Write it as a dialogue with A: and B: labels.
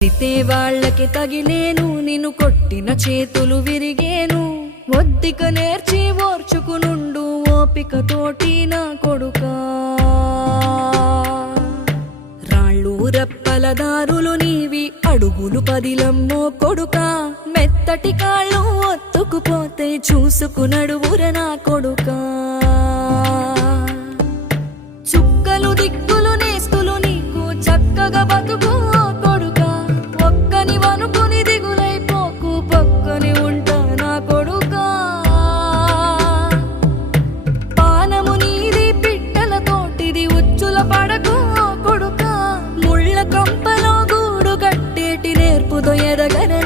A: కొడితే వాళ్ళకి తగిలేను నిన్ను కొట్టిన చేతులు విరిగేను. ఒద్దిక నేర్చి ఓర్చుకునుండు ఓపిక తోటి నా కొడుకా. రాళ్ళు రెప్పల దారులు నీవి అడుగులు పదిలమ్మో కొడుకా. మెత్తటి కాళ్ళు ఒత్తుకుపోతే చూసుకునడువుర నా కొడుకా. చుక్కలు దిక్కులు నేస్తులు నీకు చక్కగా బతుకు చూపుతో ఎదగన